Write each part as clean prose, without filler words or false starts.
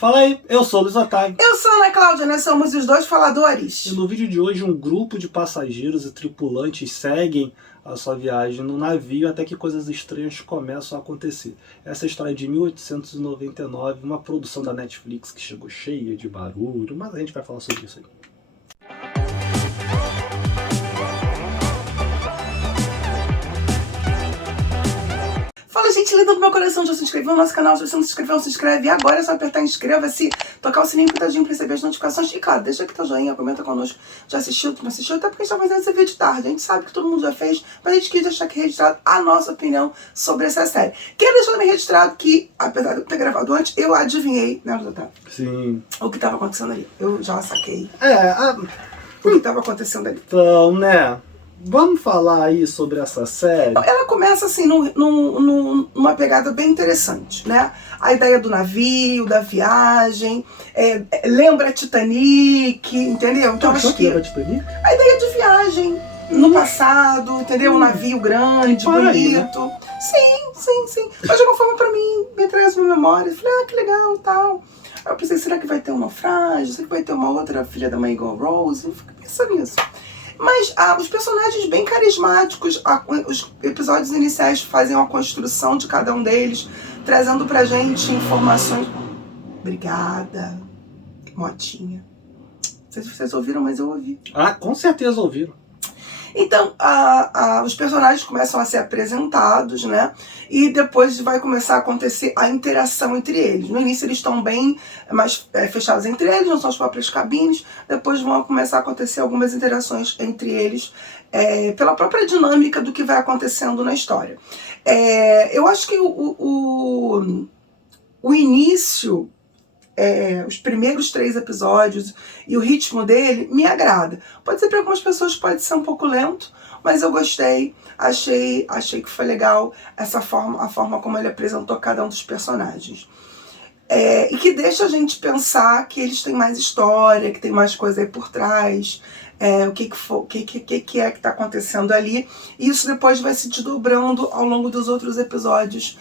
Fala aí, eu sou o Luiz Otávio. Eu sou a Ana Cláudia, nós somos os dois faladores. E no vídeo de hoje, um grupo de passageiros e tripulantes seguem a sua viagem no navio até que coisas estranhas começam a acontecer. Essa é a história de 1899, uma produção da Netflix que chegou cheia de barulho, mas a gente vai falar sobre isso aí. Fala, gente linda do meu coração, já se inscreveu no nosso canal? Se você não se inscreveu, se inscreve agora, é só apertar inscreva-se, tocar o sininho pintadinho pra receber as notificações. E claro, deixa aqui teu joinha, comenta conosco. Já assistiu, tu não assistiu? Até porque a gente tá fazendo esse vídeo de tarde. A gente sabe que todo mundo já fez, mas a gente quis deixar aqui registrado a nossa opinião sobre essa série. Quero deixar também registrado que, apesar de eu ter gravado antes, eu adivinhei, né, Otávio? Sim. O que tava acontecendo ali. Eu já saquei O que tava acontecendo ali. Então, né? Vamos falar aí sobre essa série? Ela começa assim numa pegada bem interessante, né? A ideia do navio, da viagem, lembra Titanic, entendeu? Então acho que lembra Titanic? a ideia de viagem no passado, entendeu? Um navio grande, bonito. Aí, né? Sim. Mas de alguma forma pra mim me traz uma memória. Eu falei, que legal, tal. Aí eu pensei, será que vai ter um naufrágio? Será que vai ter uma outra filha da mãe igual a Rose? Eu fiquei pensando nisso. Mas os personagens bem carismáticos, os episódios iniciais fazem uma construção de cada um deles, trazendo pra gente informações. Obrigada, Motinha. Não sei se vocês ouviram, mas eu ouvi. Ah, com certeza ouviram. Então, os personagens começam a ser apresentados, né? E depois vai começar a acontecer a interação entre eles. No início eles estão bem mais fechados entre eles, não são as próprias cabines. Depois vão começar a acontecer algumas interações entre eles, pela própria dinâmica do que vai acontecendo na história. Eu acho que o início... os primeiros 3 episódios e o ritmo dele me agrada. Pode ser para algumas pessoas que pode ser um pouco lento, mas eu gostei, achei que foi legal a forma como ele apresentou cada um dos personagens. E que deixa a gente pensar que eles têm mais história, que tem mais coisa aí por trás, o que é que está acontecendo ali. E isso depois vai se desdobrando ao longo dos outros episódios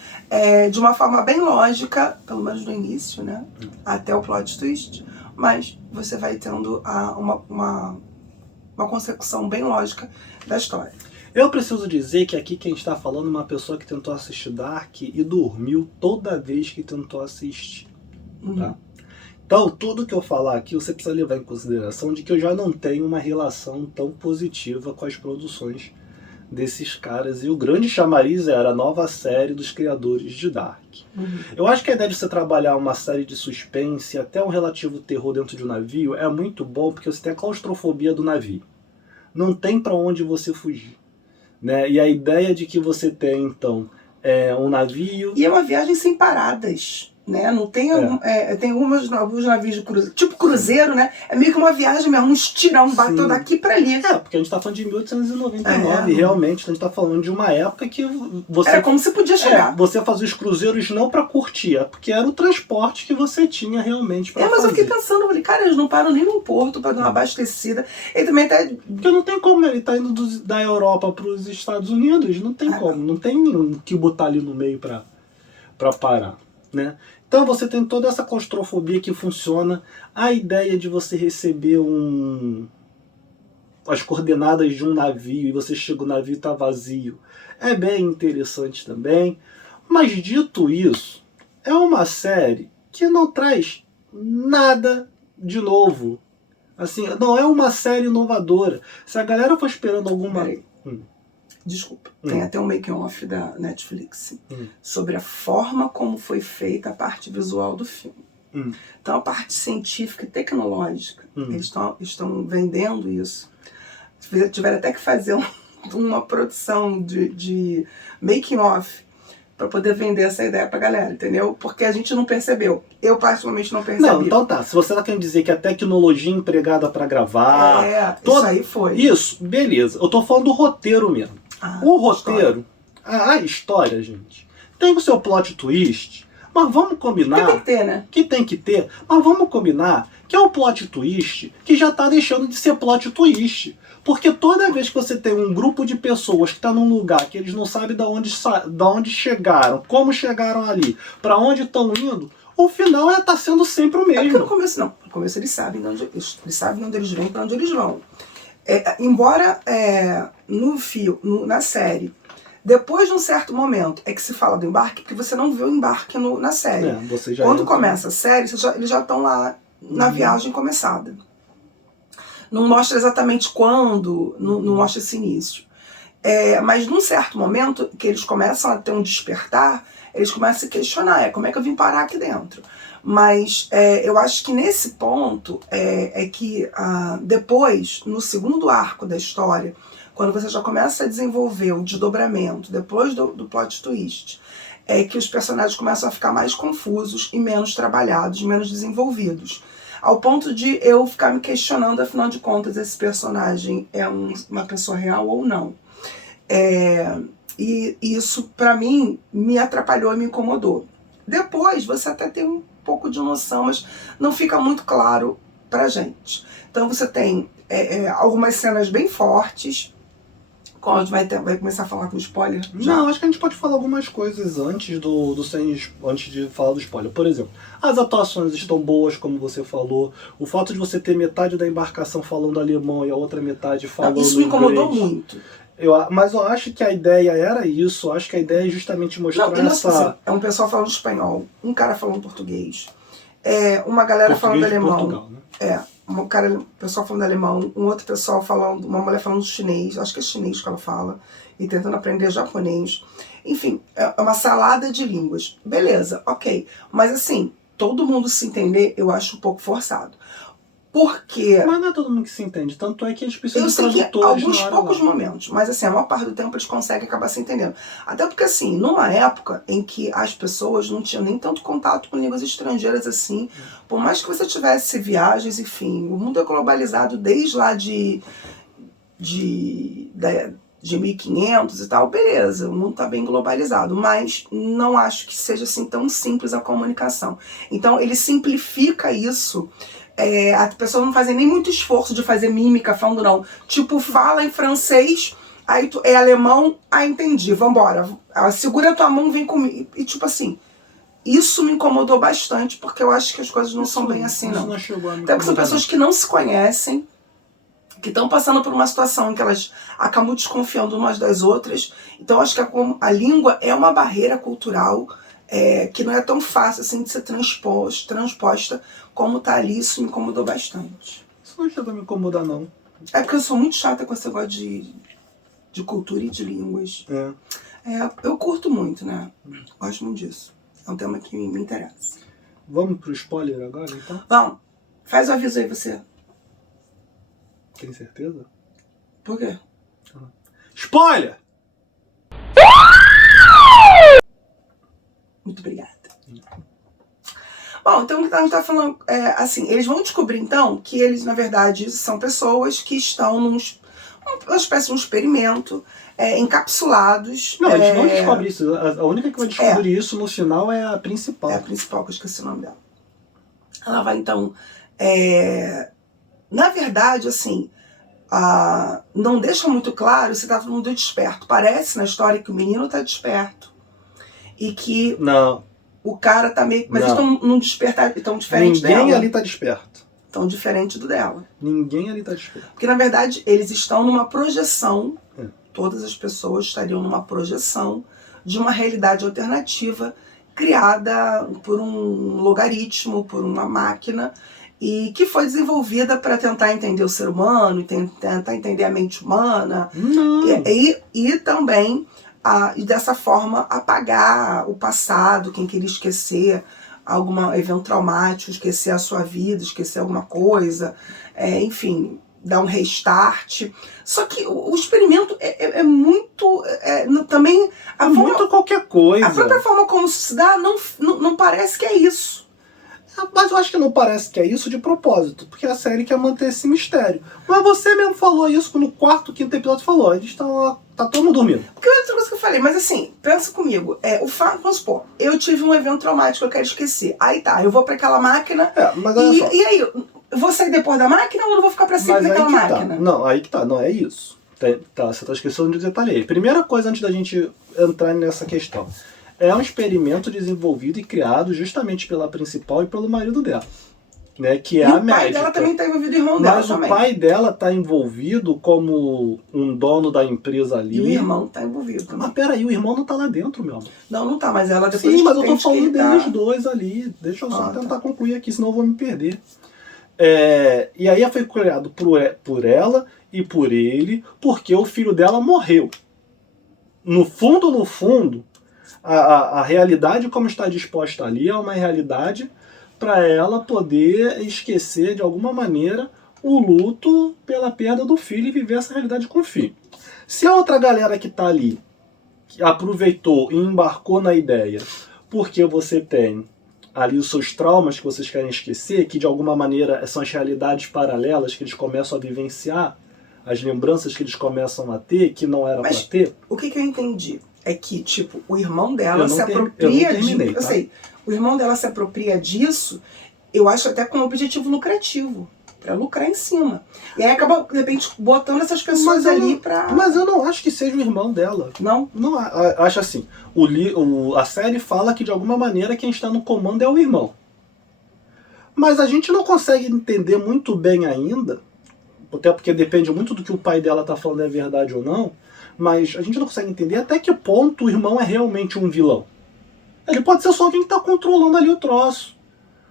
de uma forma bem lógica, pelo menos no início, né? Até o plot twist, mas você vai tendo uma consecução bem lógica da história. Eu preciso dizer que aqui quem está falando é uma pessoa que tentou assistir Dark e dormiu toda vez que tentou assistir. Tá? Então, tudo que eu falar aqui, você precisa levar em consideração de que eu já não tenho uma relação tão positiva com as produções desses caras. E o grande chamariz era a nova série dos criadores de Dark. Eu acho que a ideia de você trabalhar uma série de suspense, até um relativo terror dentro de um navio, é muito bom, porque você tem a claustrofobia do navio. Não tem para onde você fugir. Né? E a ideia de que você tem, então, um navio... E é uma viagem sem paradas. Né? Não tem tem alguns navios de cruzeiro, tipo cruzeiro, né? É meio que uma viagem mesmo, um estirão, bateu daqui pra ali. Porque a gente tá falando de 1899, realmente, a gente tá falando de uma época que você... Era como você podia chegar. Você fazia os cruzeiros não pra curtir, porque era o transporte que você tinha realmente pra fazer. Mas eu fiquei pensando, eu falei, cara, eles não param nem num porto pra dar uma abastecida. Ele também até... Porque não tem como, ele tá indo da Europa pros Estados Unidos, não tem como, não tem nenhum que botar ali no meio pra parar, né? Então você tem toda essa claustrofobia que funciona, a ideia de você receber as coordenadas de um navio e você chega, o navio está vazio, é bem interessante também. Mas dito isso, é uma série que não traz nada de novo. Assim, não é uma série inovadora. Se a galera for esperando alguma... Desculpa, tem até um making-off da Netflix sobre a forma como foi feita a parte visual do filme. Então a parte científica e tecnológica, eles estão vendendo isso. Tiveram até que fazer uma produção de making-off para poder vender essa ideia pra galera, entendeu? Porque a gente não percebeu. Eu particularmente não percebi. Não, então tá. Se você tá querendo dizer que a tecnologia empregada para gravar... isso aí foi. Isso, beleza. Eu tô falando do roteiro mesmo. O roteiro, a história, gente, tem o seu plot twist, mas vamos combinar... Que tem que ter, né? Que tem que ter, mas vamos combinar que é o plot twist que já tá deixando de ser plot twist. Porque toda vez que você tem um grupo de pessoas que está num lugar que eles não sabem de onde chegaram, como chegaram ali, para onde estão indo, o final tá sendo sempre o Porque mesmo. no começo não. No começo eles sabem de onde eles vêm e para onde eles vão. Embora na série, depois de um certo momento é que se fala do embarque, porque você não vê o embarque na série. Você já Quando começa a série, eles já estão lá na viagem começada. Não mostra exatamente quando, não mostra esse início. Mas num certo momento que eles começam a ter um despertar, eles começam a se questionar, como é que eu vim parar aqui dentro? Mas eu acho que nesse ponto que depois, no segundo arco da história, quando você já começa a desenvolver o desdobramento, depois do plot twist, que os personagens começam a ficar mais confusos e menos trabalhados, menos desenvolvidos. Ao ponto de eu ficar me questionando, afinal de contas, esse personagem é uma pessoa real ou não. E isso, pra mim, me atrapalhou e me incomodou. Depois, você até tem um pouco de noção, mas não fica muito claro pra gente. Então você tem algumas cenas bem fortes. Qual vai começar a falar com spoiler? Já? Não, acho que a gente pode falar algumas coisas antes antes de falar do spoiler. Por exemplo, as atuações estão boas, como você falou. O fato de você ter metade da embarcação falando alemão e a outra metade falando inglês. Isso me incomodou muito. Mas eu acho que a ideia era isso. Eu acho que a ideia é justamente mostrar essa... É um pessoal falando espanhol, um cara falando português, uma galera falando alemão. Portugal, né? Um pessoal falando alemão, um outro pessoal falando, uma mulher falando chinês, acho que é chinês que ela fala, e tentando aprender japonês. Enfim, é uma salada de línguas. Beleza, ok. Mas assim, todo mundo se entender, eu acho um pouco forçado. Porque... Mas não é todo mundo que se entende, tanto é que eles precisam de tradutores. Eu sei que alguns poucos momentos, mas assim, a maior parte do tempo eles conseguem acabar se entendendo. Até porque assim, numa época em que as pessoas não tinham nem tanto contato com línguas estrangeiras assim, por mais que você tivesse viagens, enfim, o mundo é globalizado desde lá de 1500 e tal, beleza, o mundo tá bem globalizado, mas não acho que seja assim tão simples a comunicação. Então ele simplifica isso. A pessoa não faz nem muito esforço de fazer mímica falando, não. Tipo, fala em francês, aí tu é alemão, entendi, vambora. Segura a tua mão, vem comigo. E tipo assim, isso me incomodou bastante, porque eu acho que as coisas não são bem assim, não. Até porque são pessoas que não se conhecem, que estão passando por uma situação em que elas acabam desconfiando umas das outras. Então eu acho que a língua é uma barreira cultural que não é tão fácil assim de ser transposta como tá ali. Isso me incomodou bastante. Isso não chegou a me incomodar, não. É porque eu sou muito chata com esse negócio de cultura e de línguas. Eu curto muito, né? Gosto muito disso. É um tema que me interessa. Vamos pro spoiler agora, então? Vamos. Faz o aviso aí, você. Tem certeza? Por quê? Spoiler! Muito obrigada. Bom, então a gente tá falando, assim, eles vão descobrir então que eles, na verdade, são pessoas que estão uma espécie de um experimento, encapsulados. Não, eles não descobrem isso. A única que vai descobrir isso no final é a principal. É a principal, que eu esqueci o nome dela. Ela vai então... na verdade, assim, não deixa muito claro se tá todo mundo desperto. Parece na história que o menino tá desperto. E que o cara tá meio... Mas eles estão num despertar, estão diferente dela. Ninguém ali tá desperto. Estão diferente do dela. Ninguém ali tá desperto. Porque, na verdade, eles estão numa projeção. Todas as pessoas estariam numa projeção de uma realidade alternativa criada por um logaritmo, por uma máquina, e que foi desenvolvida para tentar entender o ser humano, tentar entender a mente humana. E também... e dessa forma apagar o passado, quem queria esquecer algum evento traumático, esquecer a sua vida, esquecer alguma coisa, enfim, dar um restart. Só que o experimento é muito... também... muito qualquer coisa. A própria forma como se dá não parece que é isso. Mas eu acho que não parece que é isso de propósito, porque a série quer manter esse mistério. Mas você mesmo falou isso no quarto, quinto episódio, falou, eles estão... Tá todo mundo dormindo. Porque é outra coisa que eu falei, mas assim, pensa comigo. Vamos supor, eu tive um evento traumático, eu quero esquecer. Aí tá, eu vou pra aquela máquina. Mas olha só. E aí, eu vou sair depois da máquina ou eu vou ficar pra sempre naquela máquina? Não, aí que tá, não é isso. Você tá esquecendo de detalhe aí. Primeira coisa antes da gente entrar nessa questão. é um experimento desenvolvido e criado justamente pela principal e pelo marido dela, né? Que é a médica. O pai dela também está envolvido, o irmão dela Mas também. o pai dela está envolvido como um dono da empresa ali. E o irmão está envolvido também. Mas peraí, o irmão não tá lá dentro, meu amor. Não tá, mas ela depois... Sim, mas eu tô falando deles tá... dois ali. Deixa eu só tentar tá. concluir aqui, senão eu vou me perder. E aí foi criado por ela e por ele, porque o filho dela morreu. No fundo, a realidade como está disposta ali é uma realidade para ela poder esquecer de alguma maneira o luto pela perda do filho e viver essa realidade com o filho. Se a outra galera que está ali que aproveitou e embarcou na ideia porque você tem ali os seus traumas que vocês querem esquecer, que de alguma maneira são as realidades paralelas que eles começam a vivenciar, as lembranças que eles começam a ter, que não era para ter. O que eu entendi é que, tipo, o irmão dela se apropria disso. Eu sei, o irmão dela se apropria disso, eu acho até com um objetivo lucrativo, para lucrar em cima. E aí acaba, de repente, botando essas pessoas ali para... Mas eu não acho que seja o irmão dela. Não? Não, acho assim, a série fala que de alguma maneira quem está no comando é o irmão. Mas a gente não consegue entender muito bem ainda, até porque depende muito do que o pai dela está falando é verdade ou não, mas a gente não consegue entender até que ponto o irmão é realmente um vilão. Ele pode ser só alguém que está controlando ali o troço.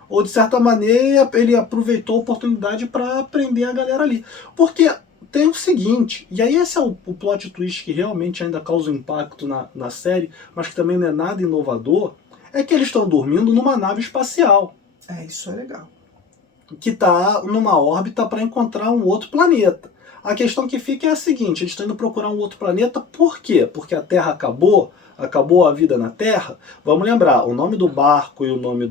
Ou de certa maneira ele aproveitou a oportunidade para prender a galera ali. Porque tem o seguinte, e aí esse é o plot twist que realmente ainda causa um impacto na série, mas que também não é nada inovador, é que eles estão dormindo numa nave espacial. Isso é legal. Que está numa órbita para encontrar um outro planeta. A questão que fica é a seguinte, eles estão indo procurar um outro planeta, por quê? Porque a Terra acabou a vida na Terra. Vamos lembrar, o nome do barco e o nome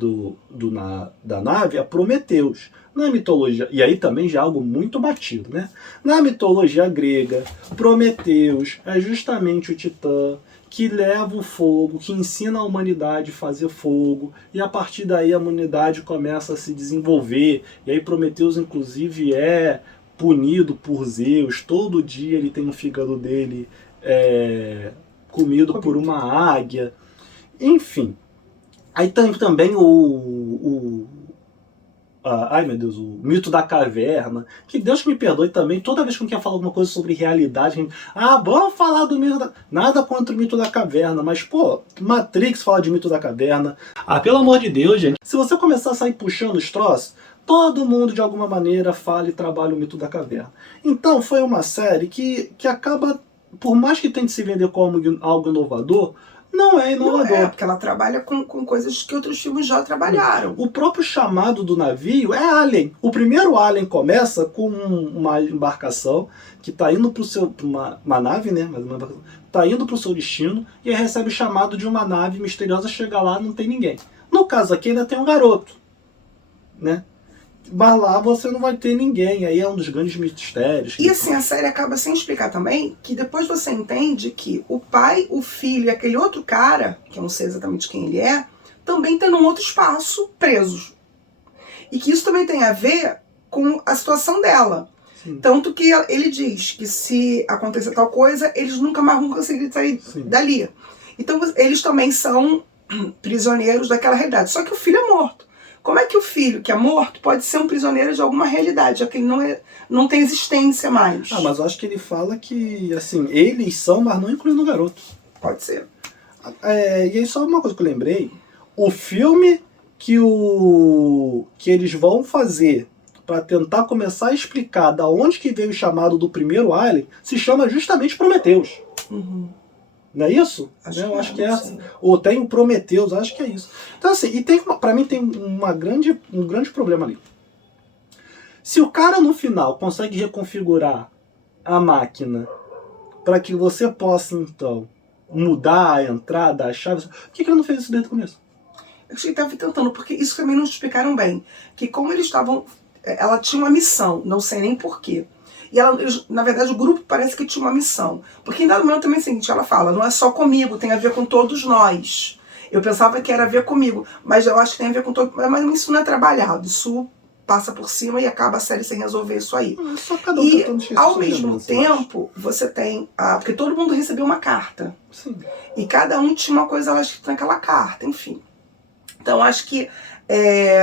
da nave é Prometeus. Na mitologia, e aí também já é algo muito batido, né? Na mitologia grega, Prometeus é justamente o titã que leva o fogo, que ensina a humanidade a fazer fogo, e a partir daí a humanidade começa a se desenvolver, e aí Prometeus inclusive é punido por Zeus, todo dia ele tem o fígado dele comido por uma águia, enfim. Aí tem também ai meu Deus, o mito da caverna, que Deus me perdoe também, toda vez que eu quero falar alguma coisa sobre realidade, vamos falar do mito da... Nada contra o mito da caverna, mas pô, Matrix fala de mito da caverna. Pelo amor de Deus, gente, se você começar a sair puxando os troços, todo mundo de alguma maneira fala e trabalha o mito da caverna. Então foi uma série que acaba, por mais que tente se vender como algo inovador, não é inovador. Não é, porque ela trabalha com coisas que outros filmes já trabalharam. O próprio chamado do navio é Alien. O primeiro Alien começa com uma embarcação que está indo para o seu... Uma nave, né? Está indo para o seu destino e aí recebe o chamado de uma nave misteriosa, chega lá não tem ninguém. No caso aqui ainda tem um garoto, né? Mas lá você não vai ter ninguém, aí é um dos grandes mistérios. E assim, a série acaba sem explicar também, que depois você entende que o pai, o filho e aquele outro cara, que eu não sei exatamente quem ele é, também estão num outro espaço, presos. E que isso também tem a ver com a situação dela. Sim. Tanto que ele diz que se acontecer tal coisa, eles nunca mais vão conseguir sair dali. Então eles também são prisioneiros daquela realidade. Só que o filho é morto. Como é que o filho, que é morto, pode ser um prisioneiro de alguma realidade, já que ele não tem existência mais? Mas eu acho que ele fala que, assim, eles são, mas não incluindo o garoto. Pode ser. E aí só uma coisa que eu lembrei, o filme que eles vão fazer para tentar começar a explicar da onde que veio o chamado do primeiro Alien, se chama justamente Prometeus. Uhum. Não é isso? Eu acho que é essa. Ou tem o Prometeus, acho que é isso. Então assim, e pra mim tem um grande problema ali. Se o cara no final consegue reconfigurar a máquina para que você possa então mudar a entrada, a chave, por que ele não fez isso desde o começo? Eu achei que estava tentando, porque isso também não explicaram bem. Que como eles estavam... Ela tinha uma missão, não sei nem porquê. E ela, na verdade, o grupo parece que tinha uma missão. Porque em dado momento também é o seguinte, ela fala, não é só comigo, tem a ver com todos nós. Eu pensava que era a ver comigo, mas eu acho que tem a ver com todos... Mas isso não é trabalhado, isso passa por cima e acaba a série sem resolver isso aí. Só cada um E, tentando esquecer ao suas mesmo lembranças, tempo, você tem... porque todo mundo recebeu uma carta. Sim. E cada um tinha uma coisa lá escrita naquela carta, enfim. Então, acho que...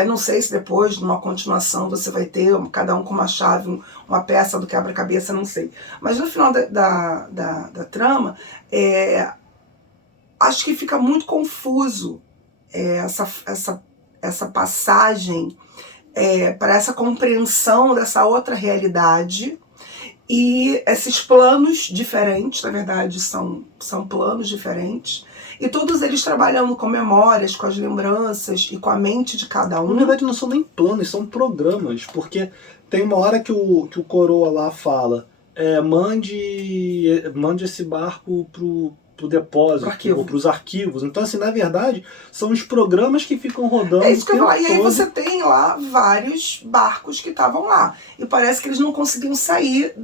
não sei se depois, numa continuação, você vai ter cada um com uma chave, uma peça do quebra-cabeça, não sei. Mas no final da trama, acho que fica muito confuso essa passagem para essa compreensão dessa outra realidade e esses planos diferentes, na verdade são planos diferentes, e todos eles trabalhando com memórias, com as lembranças e com a mente de cada um. Na verdade não são nem planos, são programas, porque tem uma hora que o coroa lá fala, mande esse barco pro depósito, ou pros arquivos. Então, assim, na verdade, são os programas que ficam rodando. É isso que eu ia falar. E aí você tem lá vários barcos que estavam lá. E parece que eles não conseguiam sair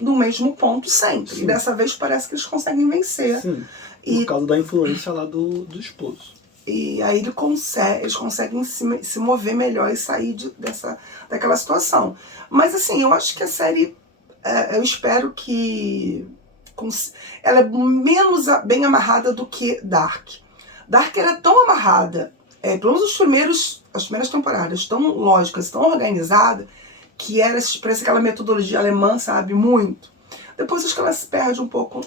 do mesmo ponto sempre. Sim. E dessa vez parece que eles conseguem vencer. Sim. Por causa da influência lá do esposo. E aí eles conseguem se mover melhor e sair daquela situação. Mas assim, eu acho que a série, eu espero que ela é menos bem amarrada do que Dark. Dark era tão amarrada, pelo menos as primeiras temporadas, tão lógicas, tão organizadas, que parece aquela metodologia alemã, sabe, muito. Depois acho que ela se perde um pouco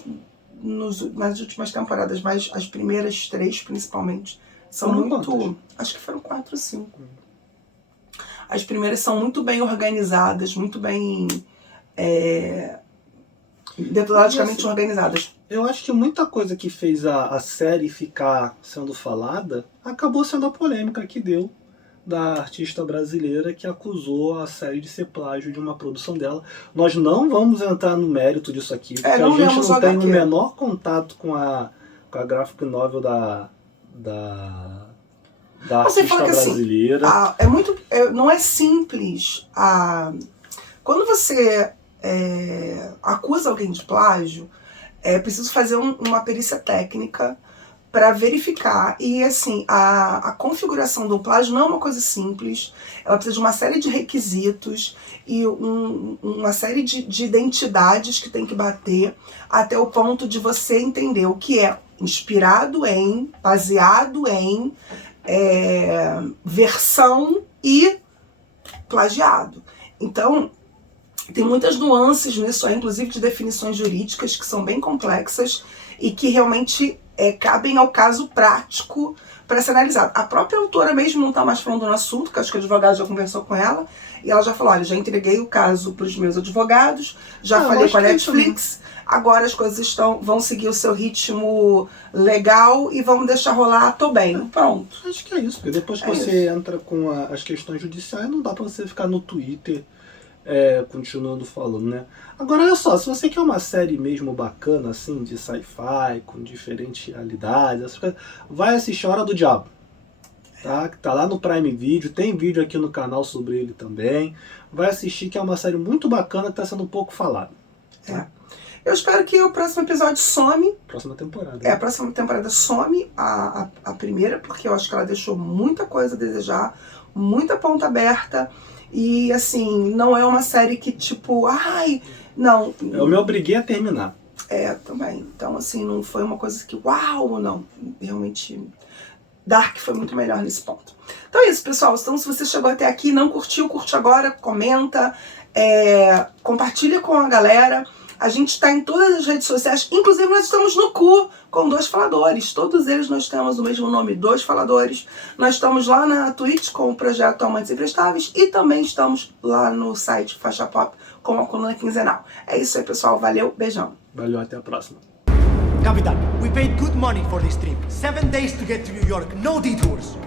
nas últimas temporadas, mas as primeiras 3, principalmente, são muito... Quantas? Acho que foram 4 ou 5. As primeiras são muito bem organizadas, muito bem... metodologicamente organizadas. Eu acho que muita coisa que fez a série ficar sendo falada acabou sendo a polêmica que deu da artista brasileira que acusou a série de ser plágio de uma produção dela. Nós não vamos entrar no mérito disso aqui, porque a gente não tem o menor contato com a graphic novel da artista brasileira. Assim, não é simples. Quando você acusa alguém de plágio, é preciso fazer uma perícia técnica para verificar. E assim, a configuração do plágio não é uma coisa simples. Ela precisa de uma série de requisitos e uma série de identidades que tem que bater até o ponto de você entender o que é inspirado em, baseado em, versão e plagiado. Então, tem muitas nuances nisso aí, inclusive de definições jurídicas que são bem complexas e que realmente cabem ao caso prático para ser analisado. A própria autora mesmo não está mais falando no assunto, que acho que o advogado já conversou com ela, e ela já falou, olha, já entreguei o caso para os meus advogados, já falei com a Netflix, agora as coisas vão seguir o seu ritmo legal e vamos deixar rolar, tô bem, pronto. Acho que é isso, porque depois que você entra com as questões judiciais, não dá para você ficar no Twitter continuando falando, né? Agora, olha só, se você quer uma série mesmo bacana, assim, de sci-fi, com diferentes realidades, essas coisas, vai assistir Hora do Diabo, tá? Que tá lá no Prime Video, tem vídeo aqui no canal sobre ele também. Vai assistir, que é uma série muito bacana, que tá sendo um pouco falada. Tá? Eu espero que o próximo episódio some. Próxima temporada. A próxima temporada some a primeira, porque eu acho que ela deixou muita coisa a desejar, muita ponta aberta. E assim, não é uma série que tipo, não. Eu me obriguei a terminar. Também. Então assim, não foi uma coisa que, uau, não. Realmente, Dark foi muito melhor nesse ponto. Então é isso, pessoal. Então se você chegou até aqui, não curtiu, curte agora, comenta, compartilha com a galera. A gente está em todas as redes sociais, inclusive nós estamos no Cu com 2 faladores. Todos eles nós temos o mesmo nome, 2 faladores. Nós estamos lá na Twitch com o projeto Amantes Imprestáveis e também estamos lá no site Faixa Pop com a coluna quinzenal. É isso aí, pessoal. Valeu, beijão. Valeu, até a próxima. Capitán, we paid good money for this trip. 7 days to get to New York, no detours.